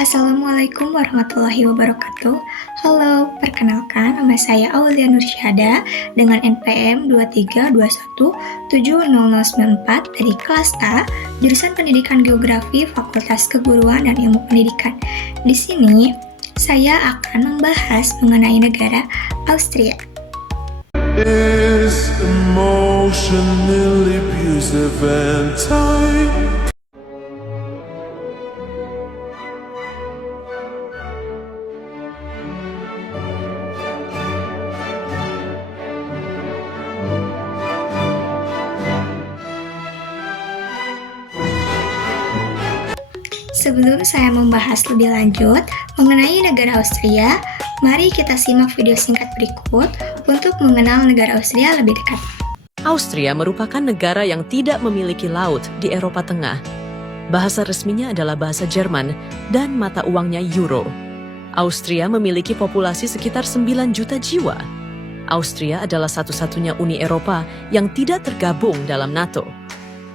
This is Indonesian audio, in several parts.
Assalamualaikum warahmatullahi wabarakatuh. Halo, perkenalkan nama saya Aulia Nursyada dengan NPM 23217094 dari kelas A, jurusan Pendidikan Geografi, Fakultas Keguruan dan Ilmu Pendidikan. Di sini saya akan membahas mengenai negara Austria. Is emotionally abusive and tight. Sebelum saya membahas lebih lanjut mengenai negara Austria, mari kita simak video singkat berikut untuk mengenal negara Austria lebih dekat. Austria merupakan negara yang tidak memiliki laut di Eropa Tengah. Bahasa resminya adalah bahasa Jerman dan mata uangnya euro. Austria memiliki populasi sekitar 9 juta jiwa. Austria adalah satu-satunya Uni Eropa yang tidak tergabung dalam NATO.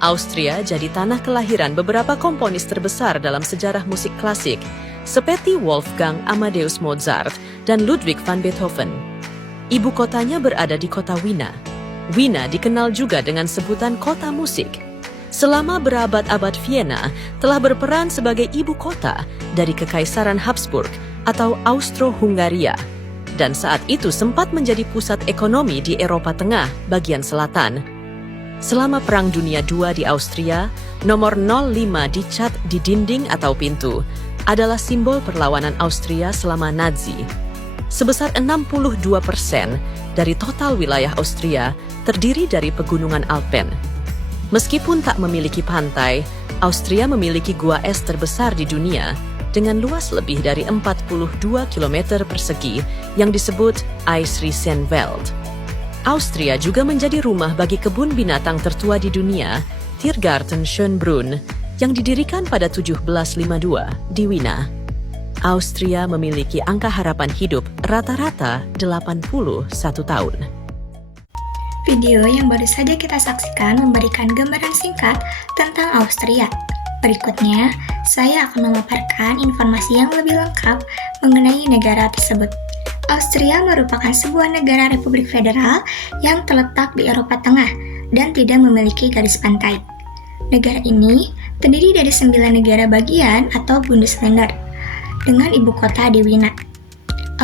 Austria jadi tanah kelahiran beberapa komponis terbesar dalam sejarah musik klasik, seperti Wolfgang Amadeus Mozart dan Ludwig van Beethoven. Ibu kotanya berada di kota Wina. Wina dikenal juga dengan sebutan kota musik. Selama berabad-abad Vienna telah berperan sebagai ibu kota dari Kekaisaran Habsburg atau Austro-Hungaria, dan saat itu sempat menjadi pusat ekonomi di Eropa Tengah bagian selatan. Selama Perang Dunia II di Austria, nomor 05 dicat di dinding atau pintu adalah simbol perlawanan Austria selama Nazi. Sebesar 62% dari total wilayah Austria terdiri dari pegunungan Alpen. Meskipun tak memiliki pantai, Austria memiliki gua es terbesar di dunia dengan luas lebih dari 42 km persegi yang disebut Eisriesenwald. Austria juga menjadi rumah bagi kebun binatang tertua di dunia, Tiergarten Schönbrunn, yang didirikan pada 1752 di Wina. Austria memiliki angka harapan hidup rata-rata 81 tahun. Video yang baru saja kita saksikan memberikan gambaran singkat tentang Austria. Berikutnya, saya akan memaparkan informasi yang lebih lengkap mengenai negara tersebut. Austria merupakan sebuah negara republik federal yang terletak di Eropa Tengah dan tidak memiliki garis pantai. Negara ini terdiri dari 9 negara bagian atau Bundesländer dengan ibu kota di Wina.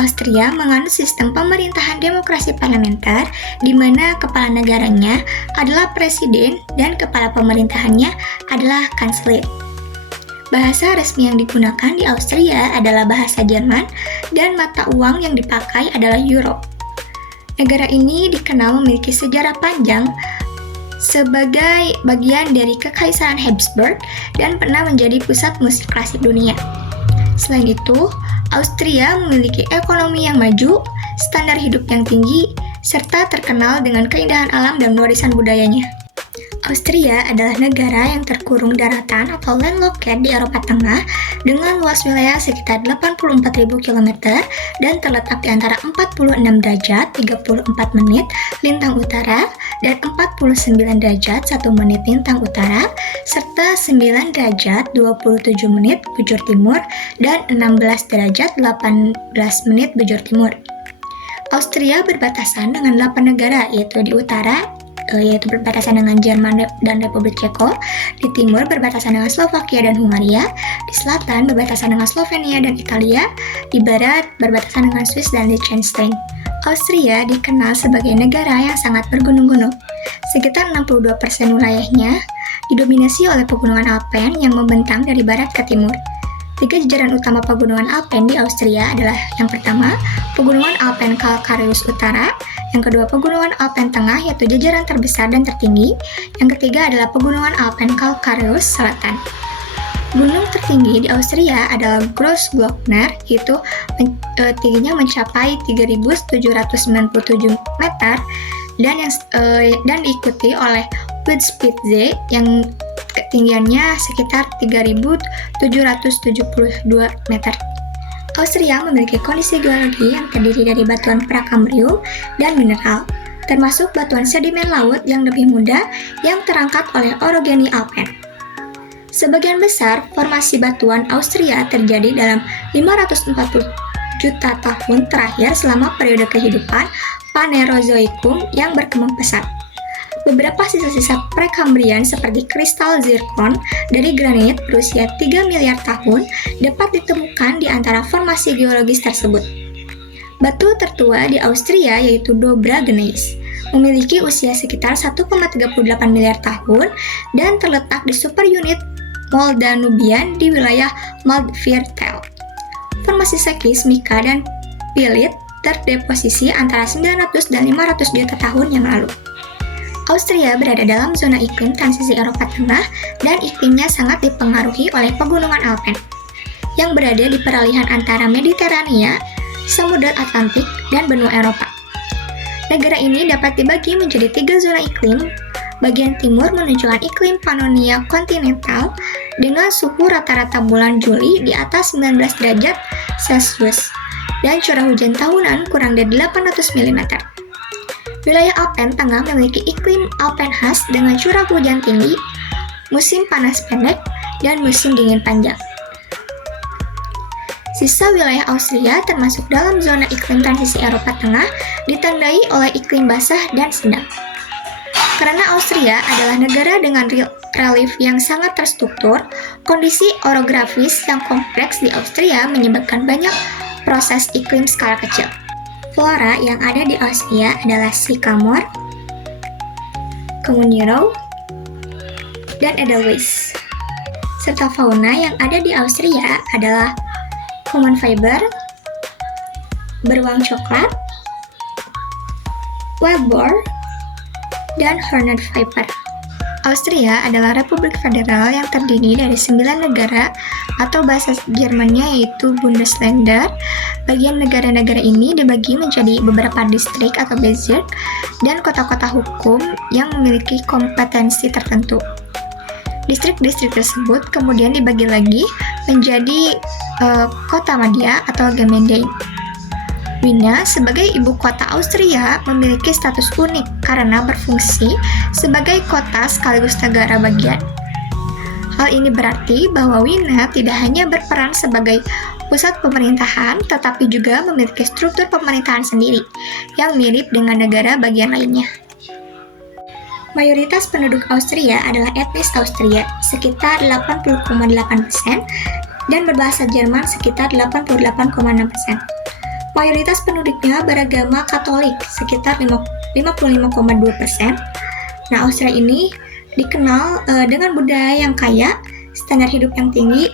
Austria menganut sistem pemerintahan demokrasi parlementer di mana kepala negaranya adalah presiden dan kepala pemerintahannya adalah kanselir. Bahasa resmi yang digunakan di Austria adalah bahasa Jerman dan mata uang yang dipakai adalah euro. Negara ini dikenal memiliki sejarah panjang sebagai bagian dari Kekaisaran Habsburg dan pernah menjadi pusat musik klasik dunia. Selain itu, Austria memiliki ekonomi yang maju, standar hidup yang tinggi, serta terkenal dengan keindahan alam dan warisan budayanya. Austria adalah negara yang terkurung daratan atau landlocked di Eropa Tengah dengan luas wilayah sekitar 84.000 km dan terletak di antara 46 derajat 34 menit lintang utara dan 49 derajat 1 menit lintang utara serta 9 derajat 27 menit bujur timur dan 16 derajat 18 menit bujur timur. Austria berbatasan dengan 8 negara yaitu di utara yaitu berbatasan dengan Jerman dan Republik Ceko, di timur berbatasan dengan Slovakia dan Hungaria, di selatan berbatasan dengan Slovenia dan Italia, di barat berbatasan dengan Swiss dan Liechtenstein. Austria dikenal sebagai negara yang sangat bergunung-gunung. Sekitar 62% wilayahnya didominasi oleh pegunungan Alpen yang membentang dari barat ke timur. 3 jajaran utama pegunungan Alpen di Austria adalah yang pertama, Pegunungan Alpen Calcareus Utara, yang kedua Pegunungan Alpen Tengah yaitu jajaran terbesar dan tertinggi, yang ketiga adalah Pegunungan Alpen Calcareus Selatan. Gunung tertinggi di Austria adalah Grossglockner, yaitu tingginya mencapai 3.797 meter dan diikuti oleh Wildspitze yang ketinggiannya sekitar 3.772 meter. Austria memiliki kondisi geologi yang terdiri dari batuan prakambrium dan mineral. termasuk batuan sedimen laut yang lebih muda yang terangkat oleh orogeny Alpen. Sebagian besar formasi batuan Austria terjadi dalam 540 juta tahun terakhir selama periode kehidupan Phanerozoikum yang berkembang pesat. Beberapa sisa-sisa Prekambrian seperti kristal zirkon dari granit berusia 3 miliar tahun dapat ditemukan di antara formasi geologis tersebut. Batu tertua di Austria yaitu Dobra Gneiss memiliki usia sekitar 1,38 miliar tahun dan terletak di superunit Moldanubian di wilayah Maldviertel. Formasi sekis, mika, dan pilit terdeposisi antara 900 dan 500 juta tahun yang lalu. Austria berada dalam zona iklim transisi Eropa Tengah dan iklimnya sangat dipengaruhi oleh pegunungan Alpen yang berada di peralihan antara Mediterania, Samudra Atlantik, dan benua Eropa. Negara ini dapat dibagi menjadi 3 zona iklim. Bagian timur menunjukkan iklim Pannonia kontinental dengan suhu rata-rata bulan Juli di atas 19 derajat Celcius dan curah hujan tahunan kurang dari 800 mm. Wilayah Alpen Tengah memiliki iklim Alpen khas dengan curah hujan tinggi, musim panas pendek, dan musim dingin panjang. Sisa wilayah Austria termasuk dalam zona iklim transisi Eropa Tengah ditandai oleh iklim basah dan sedang. Karena Austria adalah negara dengan relief yang sangat terstruktur, kondisi orografis yang kompleks di Austria menyebabkan banyak proses iklim skala kecil. Flora yang ada di Austria adalah sycamore, Komunero, dan Edelweiss. Serta fauna yang ada di Austria adalah common viper, beruang coklat, wild boar, dan horned viper. Austria adalah republik federal yang terdiri dari 9 negara atau bahasa Jermannya yaitu Bundesländer. Bagian negara-negara ini dibagi menjadi beberapa distrik atau Bezirk dan kota-kota hukum yang memiliki kompetensi tertentu. Distrik-distrik tersebut kemudian dibagi lagi menjadi kota madya atau Gemeinden. Wina sebagai ibu kota Austria memiliki status unik karena berfungsi sebagai kota sekaligus negara bagian. Hal ini berarti bahwa Wina tidak hanya berperan sebagai pusat pemerintahan, tetapi juga memiliki struktur pemerintahan sendiri yang mirip dengan negara bagian lainnya. Mayoritas penduduk Austria adalah etnis Austria, sekitar 80,8%, dan berbahasa Jerman sekitar 88,6%. Mayoritas penduduknya beragama Katolik, sekitar 55,2%. Nah, Austria ini dikenal dengan budaya yang kaya, standar hidup yang tinggi,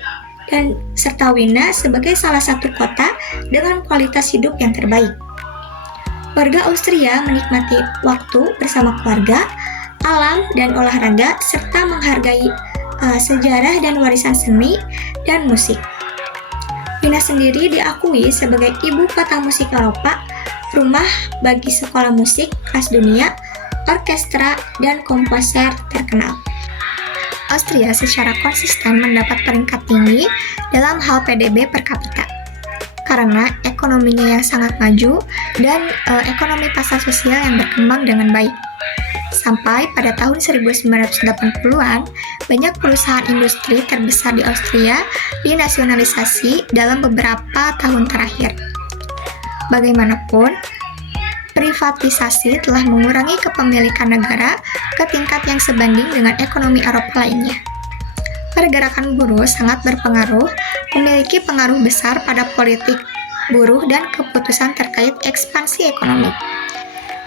dan serta Wina sebagai salah satu kota dengan kualitas hidup yang terbaik. Warga Austria menikmati waktu bersama keluarga, alam, dan olahraga, serta menghargai sejarah dan warisan seni dan musik. Wina sendiri diakui sebagai ibu kota musik Eropa, rumah bagi sekolah musik kelas dunia, orkestra, dan komposer terkenal. Austria secara konsisten mendapat peringkat tinggi dalam hal PDB per kapita karena ekonominya yang sangat maju dan ekonomi pasar sosial yang berkembang dengan baik. Sampai pada tahun 1980-an, banyak perusahaan industri terbesar di Austria dinasionalisasi dalam beberapa tahun terakhir. Bagaimanapun, privatisasi telah mengurangi kepemilikan negara ke tingkat yang sebanding dengan ekonomi Eropa lainnya. Pergerakan buruh sangat berpengaruh, memiliki pengaruh besar pada politik buruh dan keputusan terkait ekspansi ekonomi.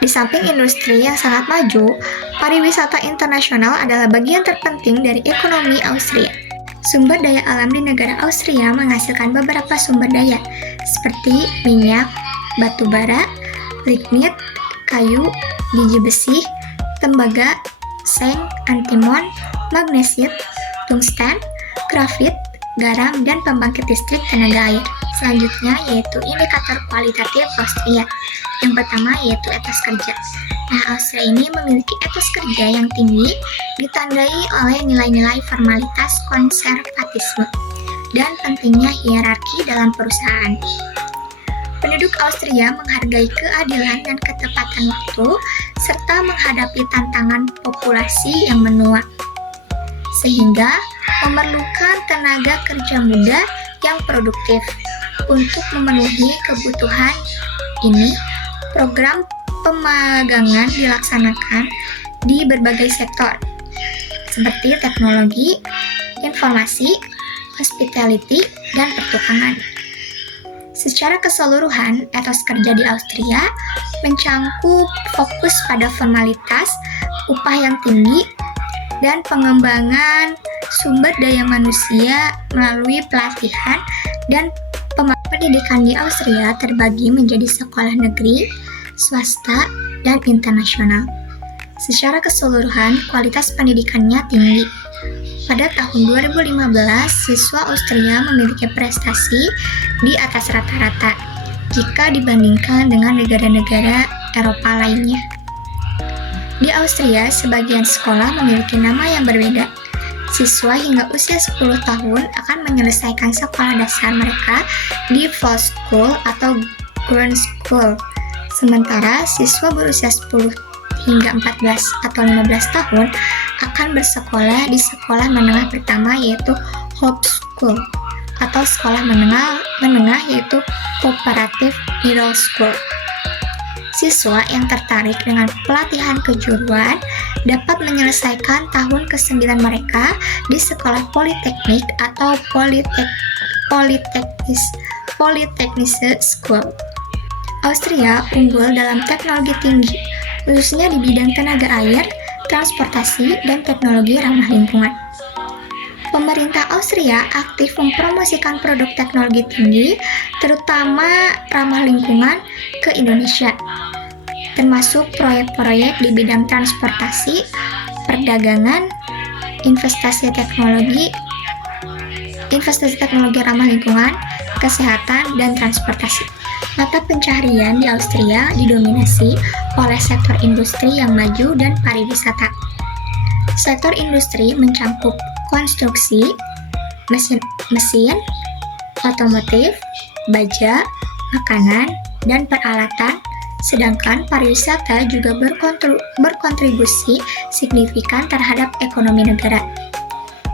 Di samping industri yang sangat maju, pariwisata internasional adalah bagian terpenting dari ekonomi Austria. Sumber daya alam di negara Austria menghasilkan beberapa sumber daya, seperti minyak, batu bara, lignit, kayu, biji besi, tembaga, seng, antimon, magnesit, tungsten, grafit, garam, dan pembangkit listrik tenaga air. Selanjutnya yaitu indikator kualitatif Austria. Yang pertama yaitu etos kerja. Nah, Austria ini memiliki etos kerja yang tinggi, ditandai oleh nilai-nilai formalitas konservatisme dan pentingnya hierarki dalam perusahaan. Penduduk Austria menghargai keadilan dan ketepatan waktu, serta menghadapi tantangan populasi yang menua, sehingga memerlukan tenaga kerja muda yang produktif. Untuk memenuhi kebutuhan ini, program pemagangan dilaksanakan di berbagai sektor, seperti teknologi, informasi, hospitality, dan pertukangan. Secara keseluruhan, etos kerja di Austria mencangkup fokus pada formalitas, upah yang tinggi, dan pengembangan sumber daya manusia melalui pelatihan dan pendidikan di Austria terbagi menjadi sekolah negeri, swasta, dan internasional. Secara keseluruhan, kualitas pendidikannya tinggi. Pada tahun 2015, siswa Austria memiliki prestasi di atas rata-rata jika dibandingkan dengan negara-negara Eropa lainnya. Di Austria, sebagian sekolah memiliki nama yang berbeda. Siswa hingga usia 10 tahun akan menyelesaikan sekolah dasar mereka di Volksschule atau Grundschule. Sementara siswa berusia 10 hingga 14 atau 15 tahun akan bersekolah di sekolah menengah pertama yaitu Hauptschule atau sekolah menengah yaitu Cooperative Middle School. Siswa yang tertarik dengan pelatihan kejuruan dapat menyelesaikan tahun ke-9 mereka di sekolah politeknik atau Polytechnische School. Austria unggul dalam teknologi tinggi, khususnya di bidang tenaga air, transportasi, dan teknologi ramah lingkungan. Pemerintah Austria aktif mempromosikan produk teknologi tinggi, terutama ramah lingkungan, ke Indonesia, termasuk proyek-proyek di bidang transportasi, perdagangan, investasi teknologi ramah lingkungan, kesehatan, dan transportasi. Mata pencaharian di Austria didominasi oleh sektor industri yang maju dan pariwisata. Sektor industri mencangkup konstruksi, mesin, otomotif, baja, makanan, dan peralatan, sedangkan pariwisata juga berkontribusi signifikan terhadap ekonomi negara.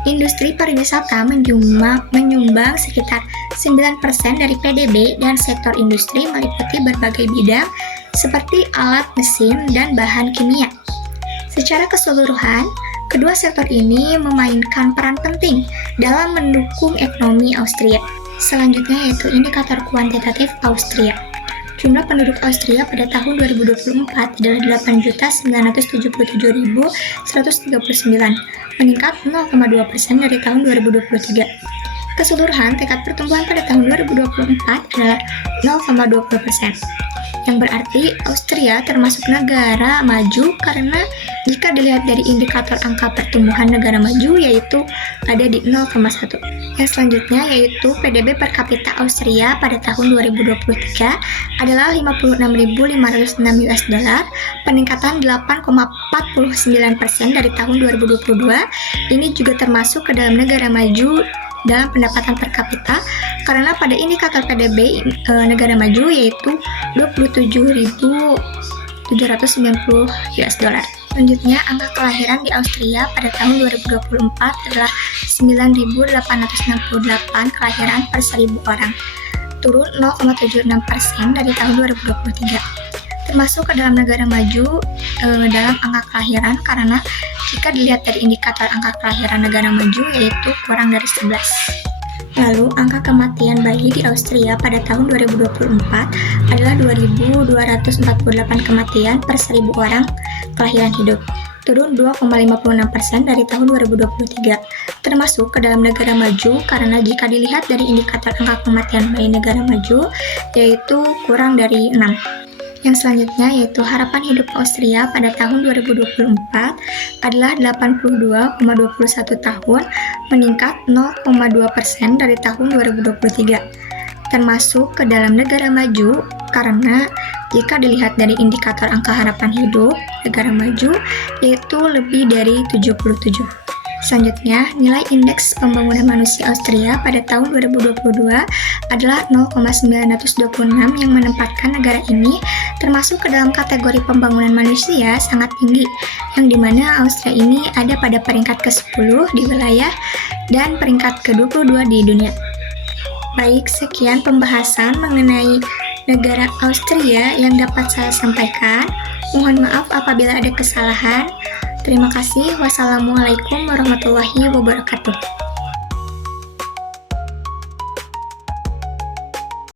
Industri pariwisata menyumbang sekitar 9% dari PDB dan sektor industri meliputi berbagai bidang seperti alat, mesin, dan bahan kimia. Secara keseluruhan, kedua sektor ini memainkan peran penting dalam mendukung ekonomi Austria. Selanjutnya yaitu indikator kuantitatif Austria. Jumlah penduduk Austria pada tahun 2024 adalah 8.977.139, meningkat 0,2% dari tahun 2023. Keseluruhan tingkat pertumbuhan pada tahun 2024 adalah 0,20%, yang berarti Austria termasuk negara maju karena jika dilihat dari indikator angka pertumbuhan negara maju yaitu ada di 0,1. Yang selanjutnya yaitu PDB per kapita Austria pada tahun 2023 adalah 56.506 US dollar, peningkatan 8,49% dari tahun 2022. Ini juga termasuk ke dalam negara maju dalam pendapatan per kapita karena pada indikator PDB negara maju yaitu 27.790 US dollar. Selanjutnya, angka kelahiran di Austria pada tahun 2024 adalah 9.868 kelahiran per 1.000 orang, turun 0,76% dari tahun 2023. Termasuk ke dalam negara maju dalam angka kelahiran karena jika dilihat dari indikator angka kelahiran negara maju yaitu kurang dari 11. Lalu, angka kematian bayi di Austria pada tahun 2024 adalah 2.248 kematian per 1.000 orang kelahiran hidup, turun 2,56% dari tahun 2023, termasuk ke dalam negara maju karena jika dilihat dari indikator angka kematian bayi negara maju yaitu kurang dari 6. Yang selanjutnya yaitu harapan hidup Austria pada tahun 2024 adalah 82,21 tahun, meningkat 0,2% dari tahun 2023, termasuk ke dalam negara maju karena jika dilihat dari indikator angka harapan hidup negara maju yaitu lebih dari 77. Selanjutnya, nilai Indeks Pembangunan Manusia Austria pada tahun 2022 adalah 0,926 yang menempatkan negara ini termasuk ke dalam kategori pembangunan manusia sangat tinggi, yang dimana Austria ini ada pada peringkat ke-10 di wilayah dan peringkat ke-22 di dunia. Baik, sekian pembahasan mengenai negara Austria yang dapat saya sampaikan. Mohon maaf apabila ada kesalahan. Terima kasih. Wassalamualaikum warahmatullahi wabarakatuh.